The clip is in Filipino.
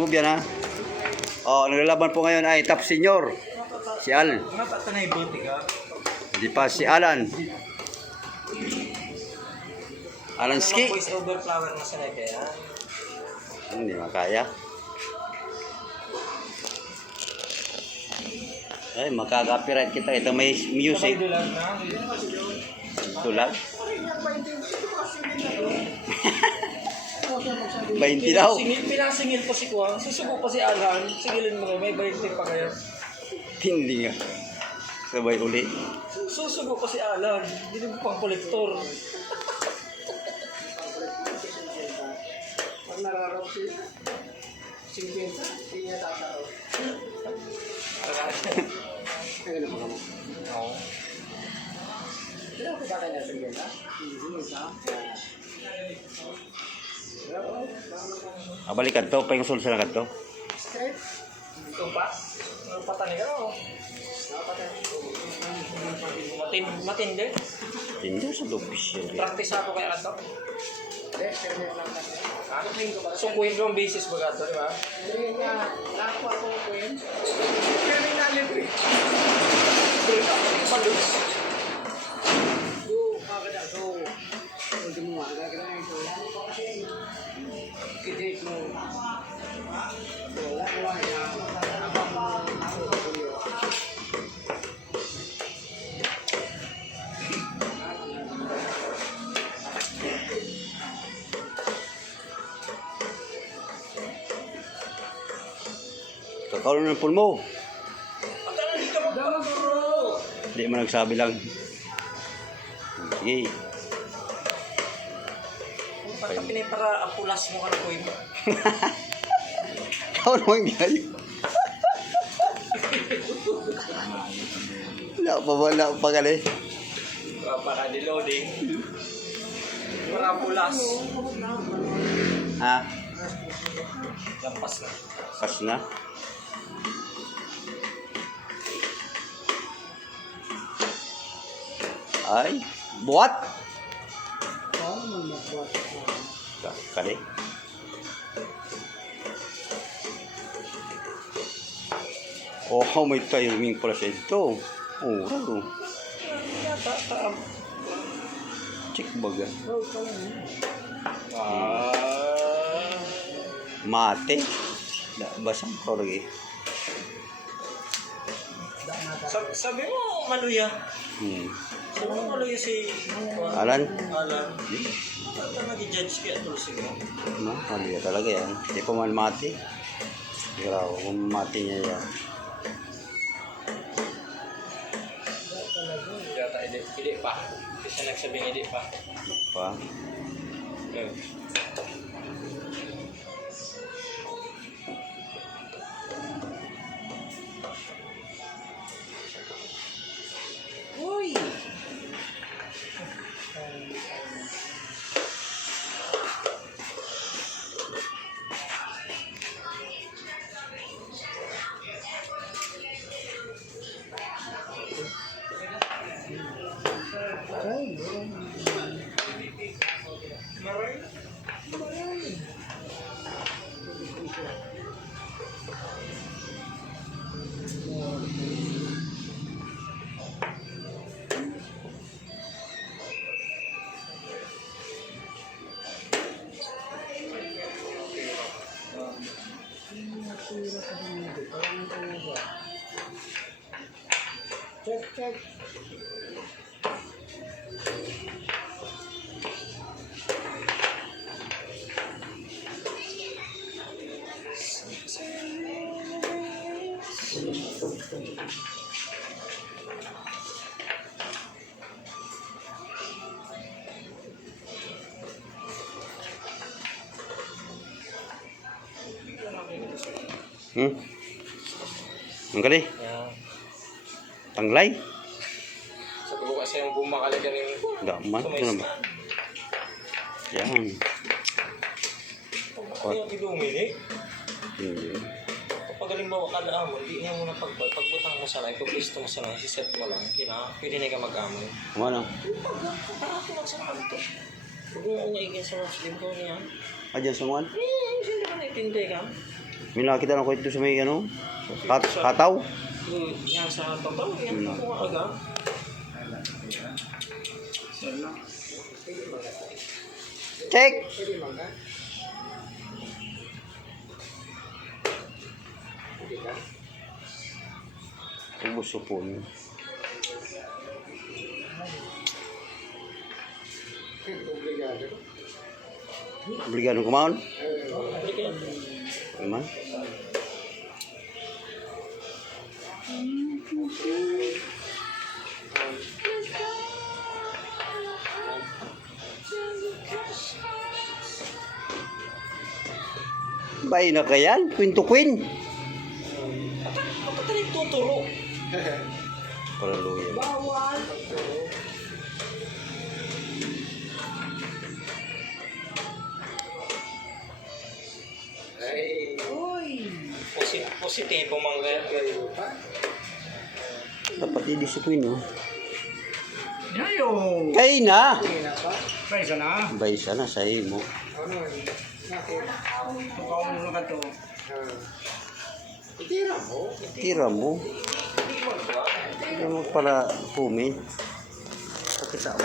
move yan ha. Oh, naglalaban po ngayon ay top senior. Si Al. Hindi pa si Alan. Alan Ski. Voice over flower na sanay kaya. Hindi makaya. Ay, makaka-copyright kita. Ito may music. Dulag. 20 daw. Pinasingil pa si Kuwang. Susuko pa si Alan. Sigilin mo, may 20 pa kaya. Hindi nga. Sabay uli. Susuko pa si Alan. Hindi mo pang kolektor. Pag nararaw si 50, hindi niya tataraw. Kaya naman mo. Oo. Kaya ko ba kayo nasa ganda? Hindi sa. Balikan to. Pa yung sulsa na to. Straight. Ito pa? Patani ka o? Matindi? Hindi sa lupis yun. Practice ako kaya ito? So, kuhin ko ang basis ba ito, di ba? Hindi nga. Ako ako kuhin. Kaya may nalibre. Kuhin ako ng palus. Hindi mo magagana ito. Kitik mo. Kakaulo ng pool mo. Pagkala dito magpapuro. Hindi mo nagsabi lang. Sige. Pagka pinipara ang pulas mo ka na kuhin mo. Ikaw naman gayo. Wala pa gali. Baka di-loading. Para pulas. Ha? Lampas na. Pas na. Ay, buhat. Kali. Oh, may timing pala sa ito. Oh, raro. Check baga. Mate. Basang ko lagi. Sabi mo, maluya. Sabi mo, maluya si Alan? Alan. Ito nag-judge kaya ito siguro. No, mali talaga yan. Hindi pa man mati. Grabe, kung mati niya yan. Yata, hindi pa. Kasi nagsabing hindi pa. Pa? Okay. Uy! Check. Ang gali? Yan. Tanglay? Sa ko kasi yung bumakalaga ng Daman. Ito naman. Yan. yung ilumini. Hindi. Kapag halimbawa kada amon, hindi niya muna pagbutang mo sa live, pag-listo mo sa live, siset mo lang, pwede na ka mag-amon. Ano? Pagkakato lang sa kanto. Huwag mo niya igin sa Muslim ko niya. Ayan sa mga? Hindi naman naitindi ka. May nakakita ng kwento sa may ano? Kataw? Yan sa totoo, yan ako nga aga. Check! Ubus po niyo. Obligado kumaon? Kumaon? Bay na kayan? Queen to queen? Bakit tayo tuturo? Para luya. Bawal. Positibo mang kayo. Dapat hindi si queen, oh. Yayo. Kay na! Pwesa na. Bay sana sa imo. Tukaw mo na ka to. Tira mo. Hindi mo pala pumin. Pakita mo.